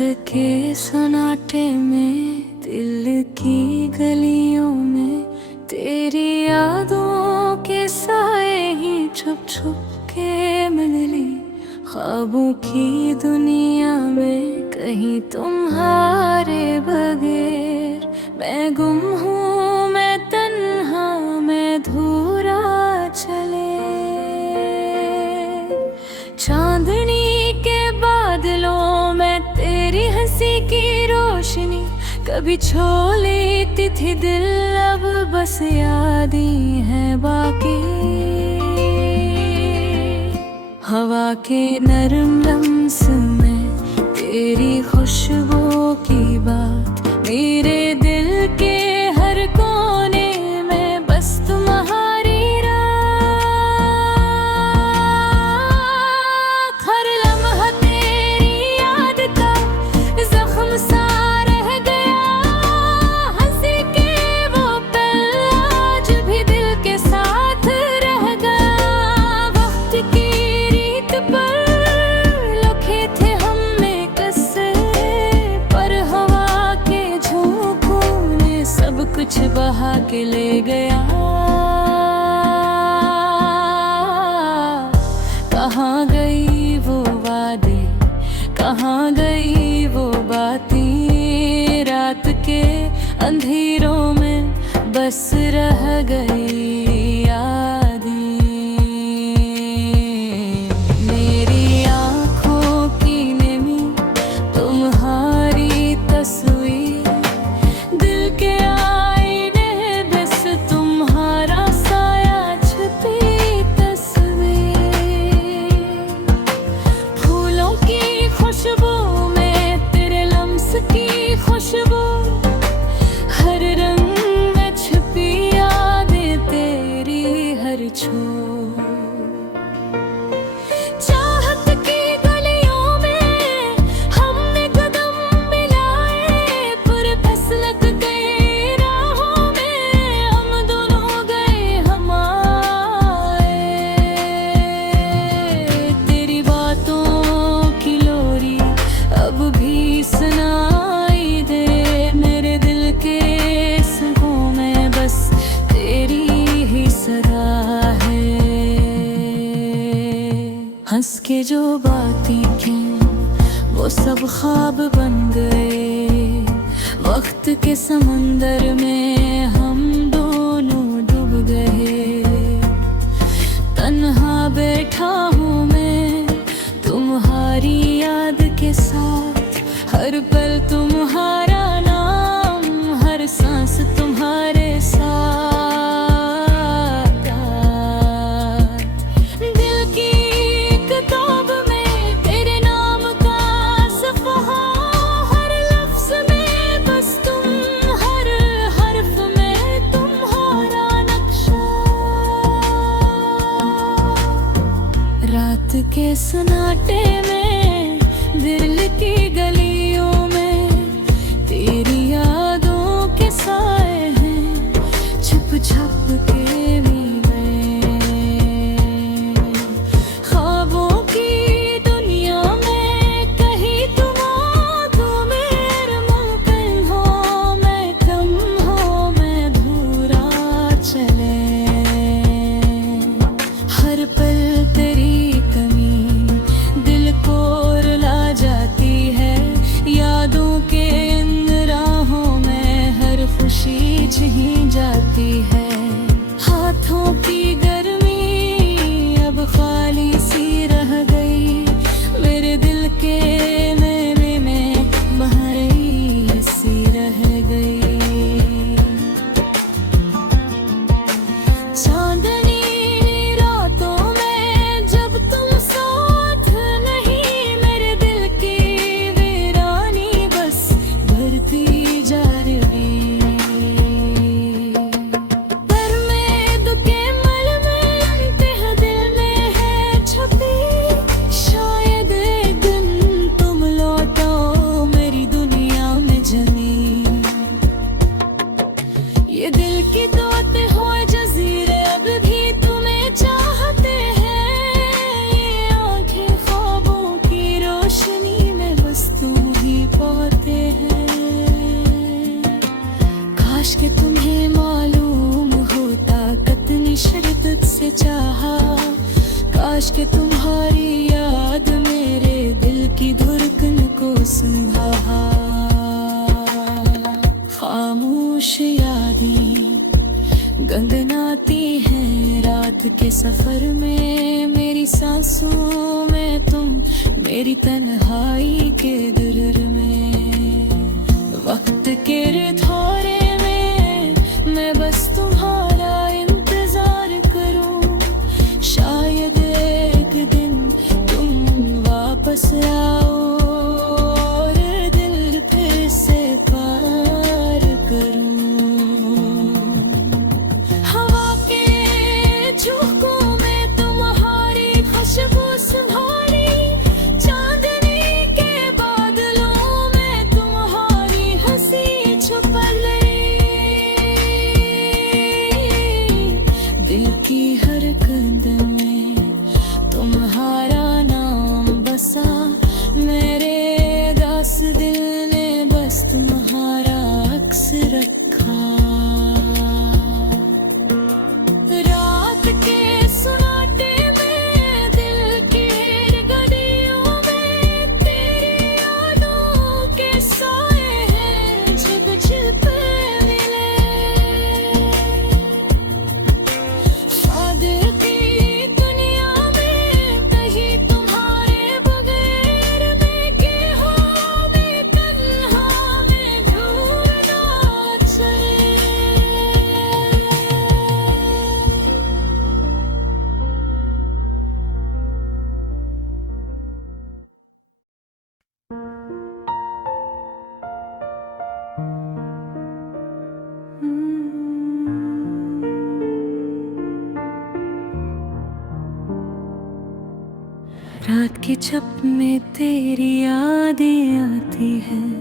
के सन्नाटे में, दिल की गलियों में तेरी यादों के साए ही छुप छुप के मिल ली। ख्वाबों की दुनिया में कहीं तुम्हारे बगैर मैं गुम हूँ, मैं तन्हा, मैं धूरा चले। चांदनी के बादलों में तेरी हंसी की रोशनी कभी छो लेती थी दिल, अब बस यादें हैं बाकी। हवा के नरम लम्स में तेरी खुशबू की बात, मेरे दिल के हर कोने में बस तुम्हारी रात। हर लम्हा तेरी याद का जख्म सा रह गया, हंसी के वो पल आज भी दिल के साथ रह गया। वक्त की रीत पर लिखे थे हमने किस्से, पर हवा के झोंकों ने सब कुछ बहा के ले गया। कहाँ गई वो वादे, कहाँ गई वो बातें, रात के अंधेरों में बस रह गई यादें। मेरी आँखों की नमी तुम्हारी तस्वीर, दिल के आईने बस तुम्हारा साया छुपी तस्वीर। फूलों की खुशबू में तेरे लम्स की खुशबू, हर रंग में छुपी यादें तेरी हर छोर। चाहत की गलियों में हमने कदम मिलाए, पर फिसलत गए राहों में हम दोनों गए हम आए। तेरी बातों की लोरी अब भी सुनाई दे, मेरे दिल के संगों में बस तेरी ही सदा है। हंस के जो बातें की वो सब ख्वाब बन गए, वक्त के समंदर में हम दोनों डूब गए। तन्हा बैठा हूँ मैं तुम्हारी याद के साथ, हर पल तुम्हारा नाम, हर सांस तुम्हारे साथ। दिल की किताब में तेरे नाम का सफ़हा, हर लफ्ज़ में बस तुम, हर हर्फ में तुम्हारा नक्शा। रात के सन्नाटे में, दिल की गलियों में तेरी यादों के साए हैं छुप छुप के मिले। ख्वाबों की दुनिया में कहीं तुम हो, तुम मुमकिन हो, मैं कम हो, मैं धूरा चले। हर पल तेरी कमी दिल को रुला जाती है, यादों के इन राहों में हर खुशी छिन जाती है। हाथों की गर्मी अब खाली सी रह गई, मेरे दिल के मेले में बहारें सी रह गई। चांदनी रातों में जब तुम साथ नहीं, मेरे दिल की वीरानी बस भरती जा रही। पर मैं दुखे मलमल तह दिल में है छपी, शायद एक दिन तुम लौटो मेरी दुनिया में जमी। ये दिल की तोते हो जजीरे अब भी तुम्हें चाहते हैं, ये आंखें ख्वाबों की रोशनी में बस तू ही काश के तुम्हें मालूम होता कितनी शिद्दत से चाहा, काश के तुम्हारी याद मेरे दिल की धड़कन को सुलझा। खामोश यादें गनगनाती हैं रात के सफर में, मेरी सांसों में तुम, मेरी तन्हाई के दिल में। वक्त के थोड़े में मैं बस तुम्हारा इंतजार करूं, शायद एक दिन तुम वापस आओ और दिल फिर से पार करूं। हवा के झोंकों में तुम्हारी खुशबू संभाली, चांदनी के बादलों में तुम्हारी हंसी छुप गई। दिल की हर कदम में तुम्हारा नाम बसा, मेरे दास दिल ने बस तुम्हारा अक्स रखा। रात के सुनाटे में दिल की गलियों में तेरी यादों के साए हैं छिप छिप मिले। फादिल की दुनिया में कहीं तुम्हारे बगैर मैं के हो भी तन्हा में ढूंढना चले। रात की छप में तेरी यादें आती हैं,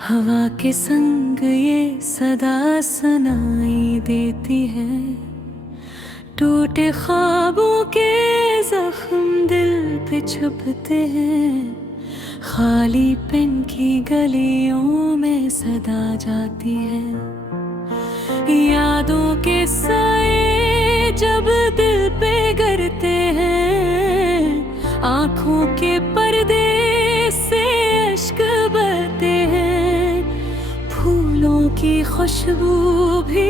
हवा के संग ये सदा सुनाई देती है। टूटे ख्वाबों के जख्म दिल पे छुपते हैं, खाली पेन की गलियों में सदा जाती है। यादों के साए जब दिल पे गिरते हैं, आँखों के पर्दे से अश्क बहते हैं। फूलों की खुशबू भी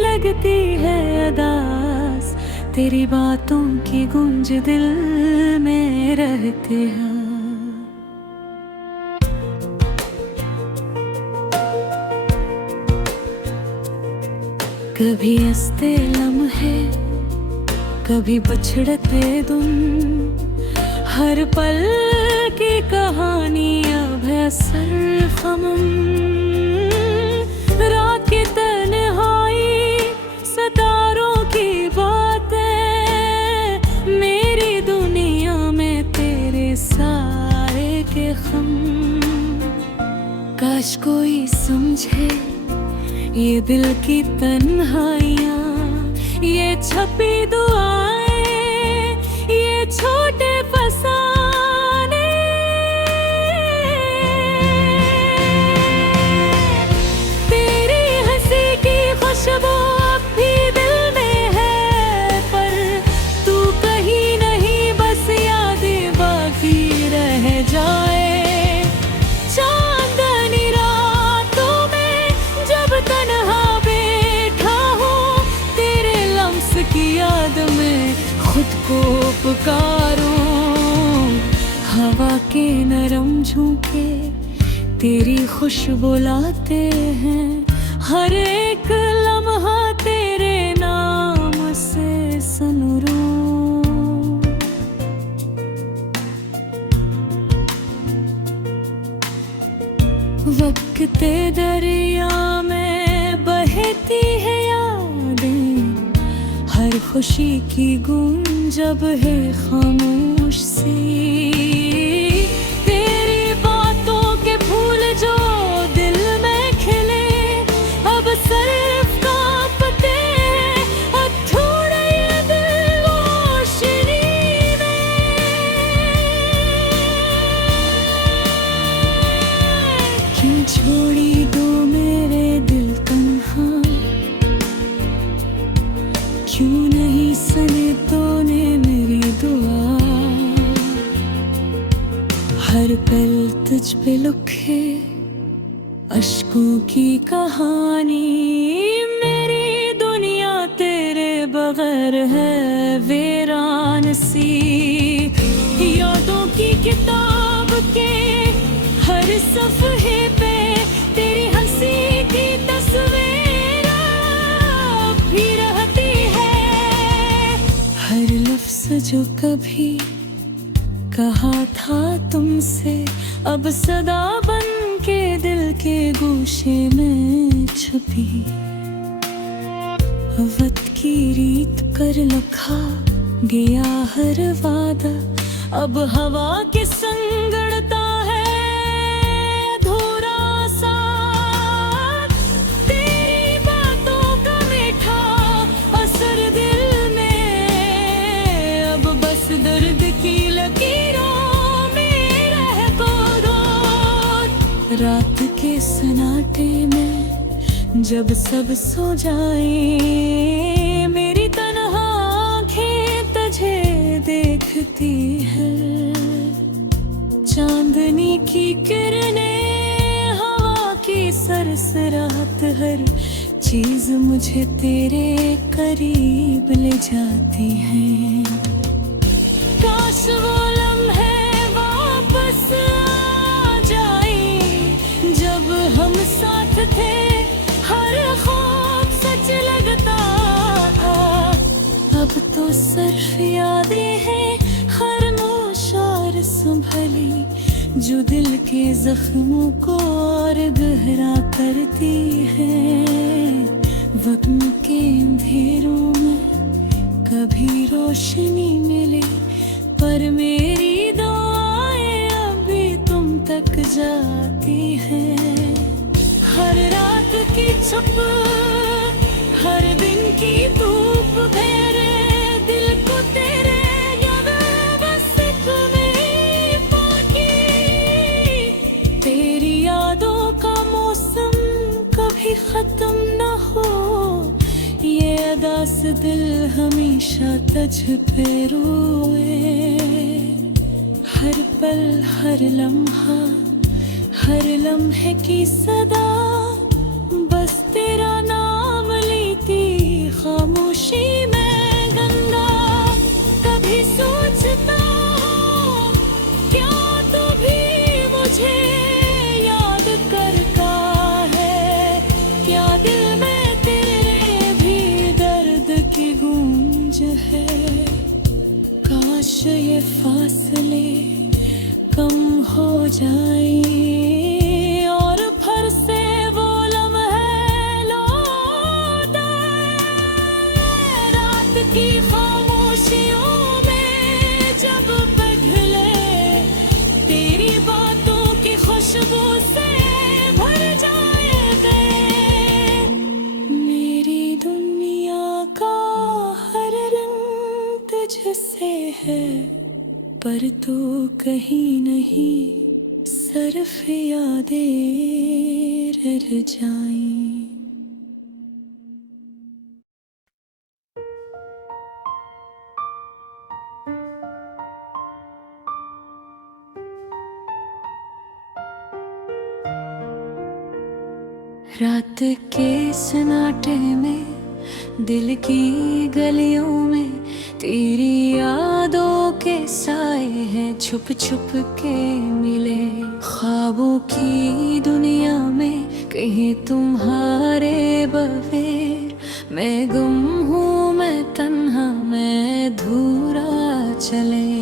लगती है अदास, तेरी बातों की गूंज दिल में रहते हैं। कभी हंसते लम्हे, कभी बिछड़ते दिन, हर पल की कहानी अब है सिर्फ हम। रात की तन्हाई, सितारों की बातें, मेरी दुनिया में तेरे साए के खम। काश कोई समझे ये दिल की तन्हाइयाँ, ये छपी दुआएं, ये छोटे फसाने। तेरी हंसी की खुशबू अब भी दिल में है, पर तू कहीं नहीं, बस यादें बाकी रह जाए। चांदनी रातों में जब तन्हा बैठा हूँ, तेरे लम्स की याद में खुद को पुकारूं। हवा के नरम झोंके तेरी खुशबू लाते हैं, हर एक लम्हा तेरे नाम से सनरूं। वक्त दरिया में बहती है यादें, हर खुशी की गूंज अब है खामोश सी। तेरी बातों के फूल जो दिल में खिले, अब सिर्फ कांपते हैं अधूरे ये दिल रोशनी में। क्यों छोड़ी दो मेरे कागज पे लिखे अश्कों की कहानी। मेरी दुनिया तेरे बगैर है वीरान सी। यादों की किताब के हर सफ़हे पे तेरी हंसी की तस्वीर भी रहती है। हर लफ्ज़ जो कभी कहा था तुमसे अब सदा बन के दिल के गोशे में छुपी। वक्त की रीत पर लिखा गया हर वादा अब हवा के संग गड़ता है अधूरा सा। तेरी बातों का मीठा असर दिल में अब बस दर्द की लकीरों में रह दो। रात के सन्नाटे में जब सब सो जाए मेरी तन्हा आँखें तुझे देखती है। चांदनी की किरणें हवा की सरसराहट हर चीज मुझे तेरे करीब ले जाती है। काश वो लम्हे वापस आ जाए जब हम साथ थे हर ख्वाब सच लगता। अब तो सिर्फ यादें हैं हर नोश और संभली जो दिल के जख्मों को और गहरा करती है। वक्त के अंधेरों में कभी रोशनी मिले पर मेरी दुआएं अभी तुम तक जाती हैं। हर रात की छुप हर दिन की धूप मेरे दिल को तेरे याद बस तुम्हें पाके। तेरी यादों का मौसम कभी खत्म न हो ये अदास दिल हमेशा तुझ पे रोए। हर पल हर लम्हा हर लम्हे की सदा बस तेरा नाम लेती खामोशी में गंगा। कभी सोचता हूँ क्या तू भी मुझे याद करता है। क्या दिल में तेरे भी दर्द की गूंज है। काश ये फासले कम हो जाए और फिर से वो लम्हे लौट आए। रात की खामोशियों में जब पिघले तेरी बातों की खुशबू से भर जाएंगे। मेरी दुनिया का हर रंग तुझसे है पर तू कहीं नहीं सिर्फ यादें रह जाएं। रात के सन्नाटे में दिल की गलियों में तेरी यादों के साए हैं छुप छुप के मिले। ख्वाबों की दुनिया में कहीं तुम्हारे बगैर मैं गुम हूँ मैं तन्हा मैं धूरा चले।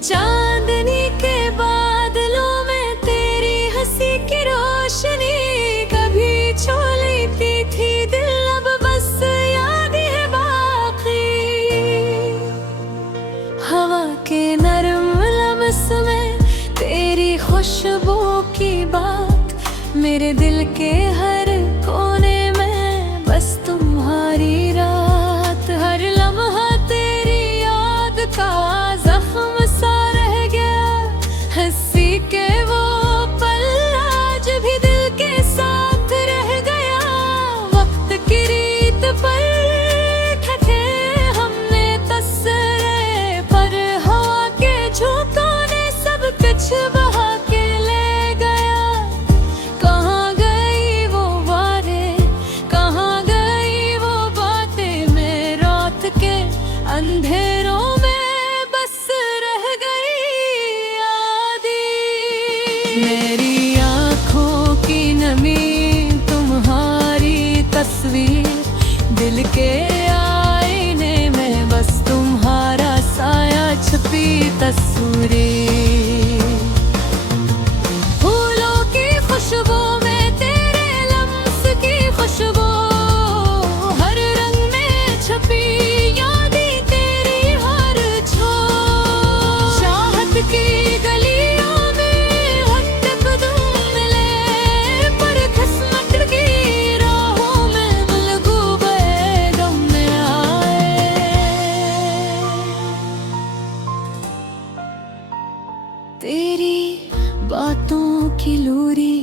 चांदनी के बादलों में तेरी हंसी की रोशनी कभी छू लेती थी दिल अब बस याद है बाकी। हवा के नरम लम्स में तेरी खुशबू की बात मेरे दिल के हर कोने में बस तुम्हारी रात। हर लम्हा तेरी याद का जख्म सा रह गया। हंसी के वो पल आज भी दिल के साथ रह गया। वक्त की रीत पर ठके हमने तसरे पर हवा के झोंकों ने सब कुछ बहा के ले तस्वीर, दिल के आईने में बस तुम्हारा साया छुपी तस्वीरें। फूलों की खुशबू में तेरे लम्स की खुशबू, हर रंग में छुपी यादें तेरी हर छोर। चाहत की गलियों में वक्त कदम मिले, पर किस्मत की राहों में महबूबे गम में आए। तेरी बातों की लोरी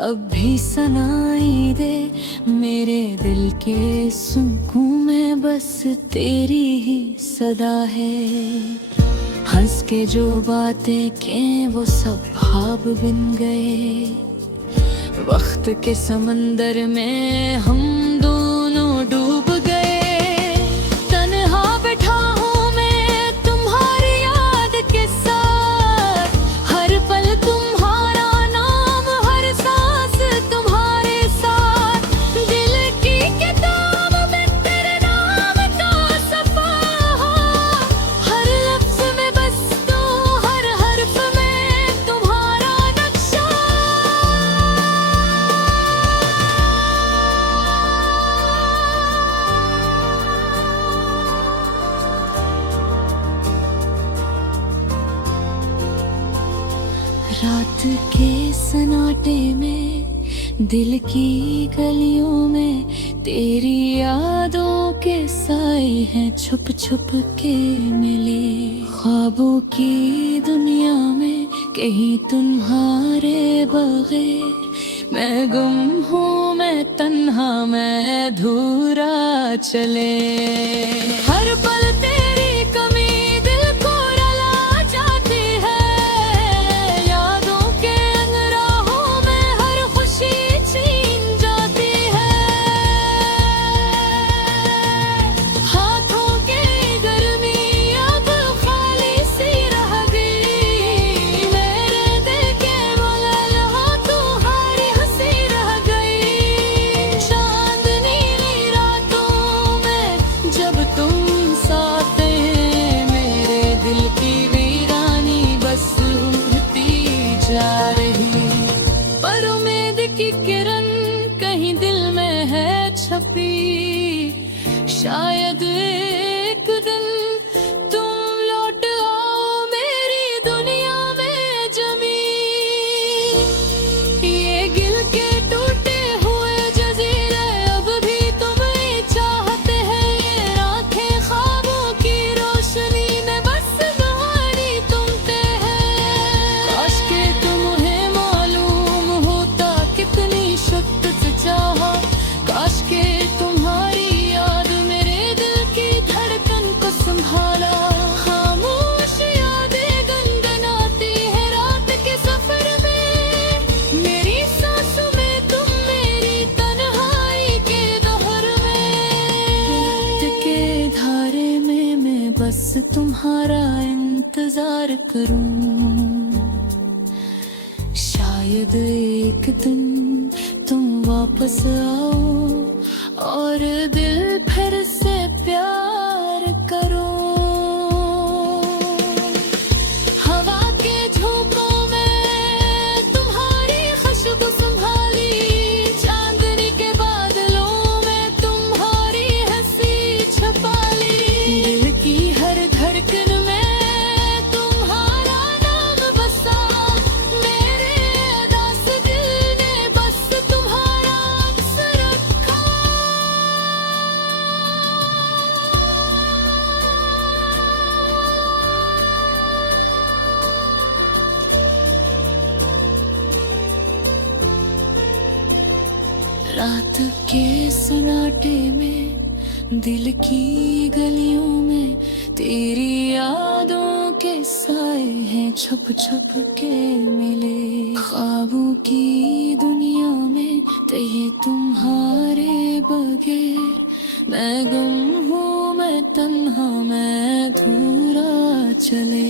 अब भी सुनाई दे, मेरे दिल के सुकून में बस तेरी ही सदा है। हंस के जो बातें के वो सब ख्वाब बन गए, वक्त के समंदर में हम दोनों डूब गए। तन्हा बैठा हूँ मैं तुम्हारी याद के साथ, हर पल तुम्हारा नाम, हर सांस तुम्हारे साथ। दिल की किताब में तेरे नाम का सफा, हर लफ्ज में बस तू, हर हर्फ में तुम्हारा नक्शा। रात के सन्नाटे में, दिल की गलियों में, तेरी यादों के साए हैं छुप छुप के मिले। ख्वाबों की दुनिया में कहीं तुम्हारे बगैर मैं गुम हूँ, मैं तन्हा, मैं अधूरा चले। हर पल तेरी कमी दिल को रुला जाती है, यादों के अंधराहों में हर खुशी छीन जाती है। हाथों की गर्मी अब खाली सी रह गई, मेरे दिल के मलल हाथों हारी हंसी रह गई। चांदनी रातों में जब तुम साथ हैं, मेरे दिल की वीरानी बस उड़ती जा रही। पर उम्मीद की किरण कहीं दिल में है छपी, शायद एक दिन तुम लौट आओ मेरी दुनिया में जमी। ये गिल के टूटे हुए जजीरे अब भी तुम्हें चाहते हैं, ये आंखें ख्वाबों की रोशनी में बस तुम्हारी तुमते हैं। काश के तुम्हें मालूम होता कितनी शिद्दत से चाहा, काश के तुम्हारी याद मेरे दिल की धड़कन को संभाला। खामोश यादें गुनगुनाती है रात के सफर में, मेरी सांसों में तुम, मेरी तन्हाई के दहर में। वक्त के धारे में मैं बस तुम्हारा इंतजार करूं, शायद एक दिन तुम वापस आओ और दिल फिर से प्यार करो। हवा के झोंकों में तुम्हारी खुशबू संभाली, चांदनी के बादलों में तुम्हारी हंसी छुपा ली। दिल की हर धड़कन में तुम्हारा नाम बसा, मेरे उदास दिल ने बस तुम्हारा अक्स रखा। रात के सन्नाटे में, दिल की गलियों में, तेरी यादों के साए हैं छुप छुप के मिले। ख्वाबों की दुनिया में ये तुम्हारे बगैर मैं गुम हूँ, मैं तन्हा, मैं अधूरा चले।